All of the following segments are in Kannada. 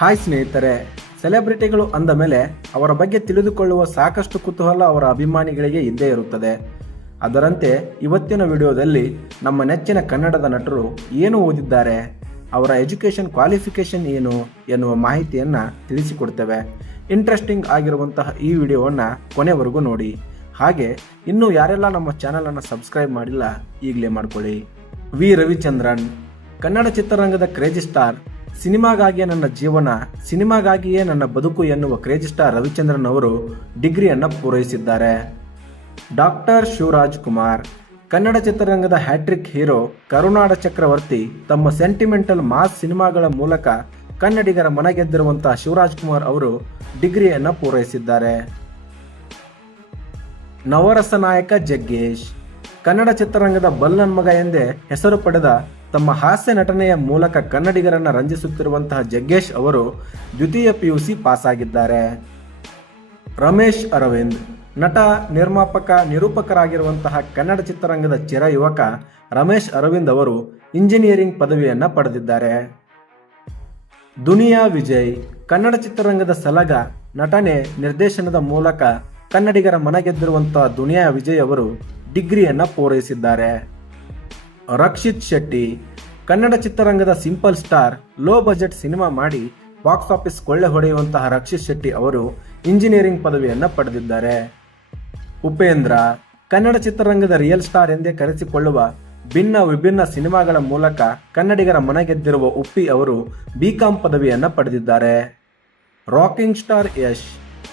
ಹಾಯ್ ಸ್ನೇಹಿತರೆ, ಸೆಲೆಬ್ರಿಟಿಗಳು ಅಂದ ಮೇಲೆ ಅವರ ಬಗ್ಗೆ ತಿಳಿದುಕೊಳ್ಳುವ ಸಾಕಷ್ಟು ಕುತೂಹಲ ಅವರ ಅಭಿಮಾನಿಗಳಿಗೆ ಇದ್ದೇ ಇರುತ್ತದೆ. ಅದರಂತೆ ಇವತ್ತಿನ ವಿಡಿಯೋದಲ್ಲಿ ನಮ್ಮ ನೆಚ್ಚಿನ ಕನ್ನಡದ ನಟರು ಏನು ಓದಿದ್ದಾರೆ, ಅವರ ಎಜುಕೇಷನ್ ಕ್ವಾಲಿಫಿಕೇಷನ್ ಏನು ಎನ್ನುವ ಮಾಹಿತಿಯನ್ನು ತಿಳಿಸಿಕೊಡ್ತೇವೆ. ಇಂಟ್ರೆಸ್ಟಿಂಗ್ ಆಗಿರುವಂತಹ ಈ ವಿಡಿಯೋವನ್ನು ಕೊನೆವರೆಗೂ ನೋಡಿ. ಹಾಗೆ ಇನ್ನೂ ಯಾರೆಲ್ಲ ನಮ್ಮ ಚಾನಲನ್ನು ಸಬ್ಸ್ಕ್ರೈಬ್ ಮಾಡಿಲ್ಲ, ಈಗಲೇ ಮಾಡ್ಕೊಳ್ಳಿ. ವಿ. ರವಿಚಂದ್ರನ್, ಕನ್ನಡ ಚಿತ್ರರಂಗದ ಕ್ರೇಜಿ ಸ್ಟಾರ್. ಸಿನಿಮಾಗಾಗಿಯೇ ನನ್ನ ಜೀವನ, ಸಿನಿಮಾಗಾಗಿಯೇ ನನ್ನ ಬದುಕು ಎನ್ನುವ ಕ್ರೇಜಿಸ್ಟಾರ್ ರವಿಚಂದ್ರನ್ ಅವರು ಡಿಗ್ರಿಯನ್ನು ಪೂರೈಸಿದ್ದಾರೆ. ಡಾಕ್ಟರ್ ಶಿವರಾಜ್ ಕುಮಾರ್, ಕನ್ನಡ ಚಿತ್ರರಂಗದ ಹ್ಯಾಟ್ರಿಕ್ ಹೀರೋ ಕರುನಾಡ ಚಕ್ರವರ್ತಿ ತಮ್ಮ ಸೆಂಟಿಮೆಂಟಲ್ ಮಾಸ್ ಸಿನಿಮಾಗಳ ಮೂಲಕ ಕನ್ನಡಿಗರ ಮನಗೆದ್ದಿರುವಂತಹ ಶಿವರಾಜ್ ಕುಮಾರ್ ಅವರು ಡಿಗ್ರಿಯನ್ನು ಪೂರೈಸಿದ್ದಾರೆ. ನವರಸ ನಾಯಕ ಜಗ್ಗೇಶ್, ಕನ್ನಡ ಚಿತ್ರರಂಗದ ಬಲ್ಲನ್ ಮಗ ಎಂದೇ ಹೆಸರು ಪಡೆದ ತಮ್ಮ ಹಾಸ್ಯ ನಟನೆಯ ಮೂಲಕ ಕನ್ನಡಿಗರನ್ನ ರಂಜಿಸುತ್ತಿರುವಂತಹ ಜಗ್ಗೇಶ್ ಅವರು ದ್ವಿತೀಯ ಪಿಯುಸಿ ಪಾಸ್ ಆಗಿದ್ದಾರೆ ರಮೇಶ್ ಅರವಿಂದ್, ನಟ, ನಿರ್ಮಾಪಕ, ನಿರೂಪಕರಾಗಿರುವಂತಹ ಕನ್ನಡ ಚಿತ್ರರಂಗದ ಚಿರ ಯುವಕ ರಮೇಶ್ ಅರವಿಂದ್ ಅವರು ಇಂಜಿನಿಯರಿಂಗ್ ಪದವಿಯನ್ನ ಪಡೆದಿದ್ದಾರೆ. ದುನಿಯಾ ವಿಜಯ್, ಕನ್ನಡ ಚಿತ್ರರಂಗದ ಸಲಗ ನಟನೆ ನಿರ್ದೇಶನದ ಮೂಲಕ ಕನ್ನಡಿಗರ ಮನಗೆದ್ದಿರುವಂತಹ ದುನಿಯಾ ವಿಜಯ್ ಅವರು ಡಿಗ್ರಿಯನ್ನ ಪೂರೈಸಿದ್ದಾರೆ. ರಕ್ಷಿತ್ ಶೆಟ್ಟಿ, ಕನ್ನಡ ಚಿತ್ರರಂಗದ simple star, low budget cinema ಮಾಡಿ ಬಾಕ್ಸ್ ಆಫೀಸ್ ಕೊಳ್ಳೆ ಹೊಡೆಯುವಂತಹ ರಕ್ಷಿತ್ ಶೆಟ್ಟಿ ಅವರು ಇಂಜಿನಿಯರಿಂಗ್ ಪದವಿಯನ್ನು ಪಡೆದಿದ್ದಾರೆ. ಉಪೇಂದ್ರ, ಕನ್ನಡ ಚಿತ್ರರಂಗದ ರಿಯಲ್ ಸ್ಟಾರ್ ಎಂದೇ ಕರೆಸಿಕೊಳ್ಳುವ ಭಿನ್ನ ವಿಭಿನ್ನ ಸಿನಿಮಾಗಳ ಮೂಲಕ ಕನ್ನಡಿಗರ ಮನಗೆದ್ದಿರುವ ಉಪ್ಪಿ ಅವರು ಬಿಕಾಂ ಪದವಿಯನ್ನು ಪಡೆದಿದ್ದಾರೆ. ರಾಕಿಂಗ್ ಸ್ಟಾರ್ ಯಶ್,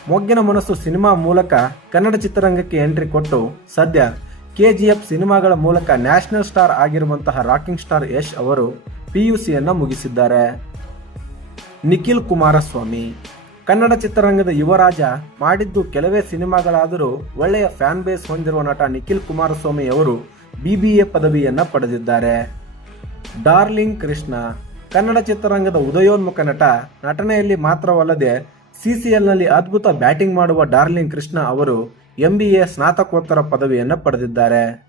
ಮೊಗ್ಗಿನ ಮನಸ್ಸು ಸಿನಿಮಾ ಮೂಲಕ ಕನ್ನಡ ಚಿತ್ರರಂಗಕ್ಕೆ ಎಂಟ್ರಿ ಕೊಟ್ಟು ಸದ್ಯ ಕೆಜಿಎಫ್ ಸಿನಿಮಾಗಳ ಮೂಲಕ ನ್ಯಾಷನಲ್ ಸ್ಟಾರ್ ಆಗಿರುವಂತಹ ರಾಕಿಂಗ್ ಸ್ಟಾರ್ ಯಶ್ ಅವರು ಪಿಯುಸಿಯನ್ನ ಮುಗಿಸಿದ್ದಾರೆ. ನಿಖಿಲ್ ಕುಮಾರಸ್ವಾಮಿ, ಕನ್ನಡ ಚಿತ್ರರಂಗದ ಯುವರಾಜ ಮಾಡಿದ್ದು ಕೆಲವೇ ಸಿನಿಮಾಗಳಾದರೂ ಒಳ್ಳೆಯ ಫ್ಯಾನ್ ಬೇಸ್ ಹೊಂದಿರುವ ನಟ ನಿಖಿಲ್ ಕುಮಾರಸ್ವಾಮಿ ಅವರು ಬಿಬಿಎ ಪದವಿಯನ್ನು ಪಡೆದಿದ್ದಾರೆ. ಡಾರ್ಲಿಂಗ್ ಕೃಷ್ಣ, ಕನ್ನಡ ಚಿತ್ರರಂಗದ ಉದಯೋನ್ಮುಖ ನಟ, ನಟನೆಯಲ್ಲಿ ಮಾತ್ರವಲ್ಲದೆ ಸಿಸಿಎಲ್ನಲ್ಲಿ ಅದ್ಭುತ ಬ್ಯಾಟಿಂಗ್ ಮಾಡುವ ಡಾರ್ಲಿಂಗ್ ಕೃಷ್ಣ ಅವರು ಎಂಬಿಎ ಸ್ನಾತಕೋತ್ತರ ಪದವಿಯನ್ನು ಪಡೆದಿದ್ದಾರೆ.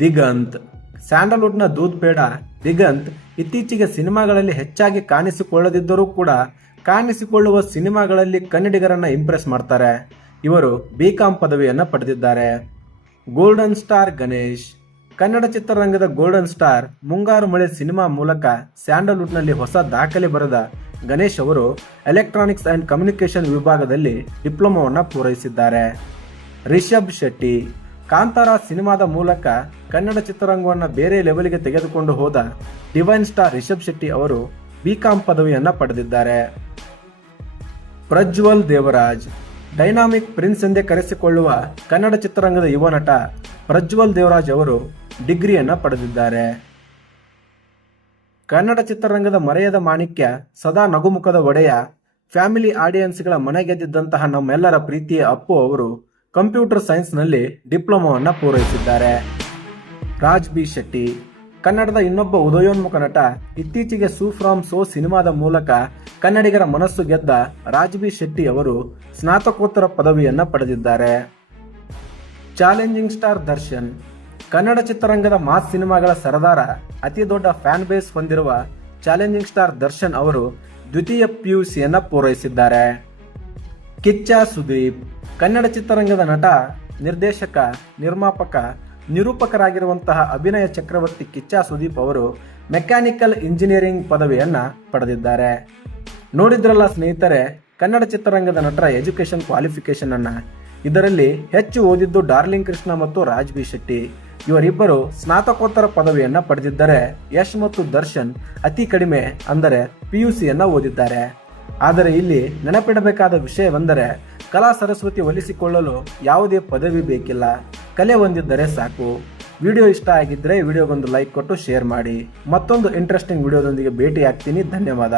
ದಿಗಂತ್. ಸ್ಯಾಂಡಲ್ವುಡ್ನ ದೂದ್ ಬೇಡ ದಿಗಂತ್ ಇತ್ತೀಚೆಗೆ ಸಿನಿಮಾಗಳಲ್ಲಿ ಹೆಚ್ಚಾಗಿ ಕಾಣಿಸಿಕೊಳ್ಳದಿದ್ದರೂ ಕೂಡ ಕಾಣಿಸಿಕೊಳ್ಳುವ ಸಿನಿಮಾಗಳಲ್ಲಿ ಕನ್ನಡಿಗರನ್ನ ಇಂಪ್ರೆಸ್ ಮಾಡ್ತಾರೆ. ಇವರು ಬಿ ಕಾಂ ಪದವಿಯನ್ನು ಪಡೆದಿದ್ದಾರೆ. Golden star Ganesh. ಕನ್ನಡ ಚಿತ್ರರಂಗದ ಗೋಲ್ಡನ್ ಸ್ಟಾರ್ ಮುಂಗಾರು ಮಳೆ ಸಿನಿಮಾ ಮೂಲಕ ಸ್ಯಾಂಡಲ್ವುಡ್ನಲ್ಲಿ ಹೊಸ ದಾಖಲೆ ಬರೆದ ಗಣೇಶ್ ಅವರು ಎಲೆಕ್ಟ್ರಾನಿಕ್ಸ್ ಅಂಡ್ ಕಮ್ಯುನಿಕೇಶನ್ ವಿಭಾಗದಲ್ಲಿ ಡಿಪ್ಲೊಮಾವನ್ನು ಪೂರೈಸಿದ್ದಾರೆ. ರಿಷಬ್ ಶೆಟ್ಟಿ, ಕಾಂತಾರ ಸಿನಿಮಾದ ಮೂಲಕ ಕನ್ನಡ ಚಿತ್ರರಂಗವನ್ನು ಬೇರೆ ಲೆವೆಲ್ಗೆ ತೆಗೆದುಕೊಂಡು ಹೋದ ಡಿವೈನ್ ಸ್ಟಾರ್ ರಿಷಬ್ ಶೆಟ್ಟಿ ಅವರು ಬಿಕಾಂ ಪದವಿಯನ್ನು ಪಡೆದಿದ್ದಾರೆ. ಪ್ರಜ್ವಲ್ ದೇವರಾಜ್, ಡೈನಾಮಿಕ್ ಪ್ರಿನ್ಸ್ ಎಂದೇ ಕರೆಸಿಕೊಳ್ಳುವ ಕನ್ನಡ ಚಿತ್ರರಂಗದ ಯುವ ನಟ ಪ್ರಜ್ವಲ್ ದೇವರಾಜ್ ಅವರು ಡಿಗ್ರಿಯನ್ನು ಪಡೆದಿದ್ದಾರೆ. ಕನ್ನಡ ಚಿತ್ರರಂಗದ ಮರೆಯದ ಮಾಣಿಕ್ಯ, ಸದಾ ನಗುಮುಖದ ಒಡೆಯ, ಫ್ಯಾಮಿಲಿ ಆಡಿಯನ್ಸ್ಗಳ ಮನೆಗೆದ್ದಿದ್ದಂತಹ ನಮ್ಮೆಲ್ಲರ ಪ್ರೀತಿಯ ಅಪ್ಪು ಅವರು ಕಂಪ್ಯೂಟರ್ ಸೈನ್ಸ್ನಲ್ಲಿ ಡಿಪ್ಲೊಮಾವನ್ನು ಪೂರೈಸಿದ್ದಾರೆ. ರಾಜ್ ಬಿ. ಶೆಟ್ಟಿ, ಕನ್ನಡದ ಇನ್ನೊಬ್ಬ ಉದಯೋನ್ಮುಖ ನಟ, ಇತ್ತೀಚೆಗೆ ಸೂ ಫ್ರಾಮ್ ಸೋ ಸಿನಿಮಾದ ಮೂಲಕ ಕನ್ನಡಿಗರ ಮನಸ್ಸು ಗೆದ್ದ ರಾಜ್ ಬಿ. ಶೆಟ್ಟಿ ಅವರು ಸ್ನಾತಕೋತ್ತರ ಪದವಿಯನ್ನ ಪಡೆದಿದ್ದಾರೆ. ಚಾಲೆಂಜಿಂಗ್ ಸ್ಟಾರ್ ದರ್ಶನ್ ಕನ್ನಡ ಚಿತ್ರರಂಗದ ಮಾಸ್ ಸಿನಿಮಾಗಳ ಸರದಾರ, ಅತಿ ದೊಡ್ಡ ಫ್ಯಾನ್ ಬೇಸ್ ಹೊಂದಿರುವ ಚಾಲೆಂಜಿಂಗ್ ಸ್ಟಾರ್ ದರ್ಶನ್ ಅವರು ದ್ವಿತೀಯ ಪಿಯುಸಿಯನ್ನ ಪೂರೈಸಿದ್ದಾರೆ. ಕಿಚ್ಚ ಸುದೀಪ್, ಕನ್ನಡ ಚಿತ್ರರಂಗದ ನಟ, ನಿರ್ದೇಶಕ, ನಿರ್ಮಾಪಕ, ನಿರೂಪಕರಾಗಿರುವಂತಹ ಅಭಿನಯ ಚಕ್ರವರ್ತಿ ಕಿಚ್ಚ ಸುದೀಪ್ ಅವರು ಮೆಕ್ಯಾನಿಕಲ್ ಇಂಜಿನಿಯರಿಂಗ್ ಪದವಿಯನ್ನ ಪಡೆದಿದ್ದಾರೆ. ನೋಡಿದ್ರಲ್ಲ ಸ್ನೇಹಿತರೆ, ಕನ್ನಡ ಚಿತ್ರರಂಗದ ನಟರ ಎಜುಕೇಶನ್ ಕ್ವಾಲಿಫಿಕೇಶನ್ ಅನ್ನ. ಇದರಲ್ಲಿ ಹೆಚ್ಚು ಓದಿದ್ದು ಡಾರ್ಲಿಂಗ್ ಕೃಷ್ಣ ಮತ್ತು ರಾಜ್ ಬಿ ಶೆಟ್ಟಿ. ಇವರಿಬ್ಬರು ಸ್ನಾತಕೋತ್ತರ ಪದವಿಯನ್ನ ಪಡೆದಿದ್ದರೆ ಯಶ್ ಮತ್ತು ದರ್ಶನ್ ಅತಿ ಕಡಿಮೆ ಅಂದರೆ ಪಿಯುಸಿಯನ್ನ ಓದಿದ್ದಾರೆ. ಆದರೆ ಇಲ್ಲಿ ನೆನಪಿಡಬೇಕಾದ ವಿಷಯವೆಂದರೆ ಕಲಾ ಸರಸ್ವತಿ ಒಲಿಸಿಕೊಳ್ಳಲು ಯಾವುದೇ ಪದವಿ ಬೇಕಿಲ್ಲ. ಕಲೆ ಹೊಂದಿದ್ದರೆ ಸಾಕು. ವಿಡಿಯೋ ಇಷ್ಟ ಆಗಿದ್ದರೆ ವಿಡಿಯೋಗೊಂದು ಲೈಕ್ ಕೊಟ್ಟು ಶೇರ್ ಮಾಡಿ. ಮತ್ತೊಂದು ಇಂಟ್ರೆಸ್ಟಿಂಗ್ ವಿಡಿಯೋದೊಂದಿಗೆ ಭೇಟಿ ಆಗ್ತೀನಿ ಧನ್ಯವಾದ.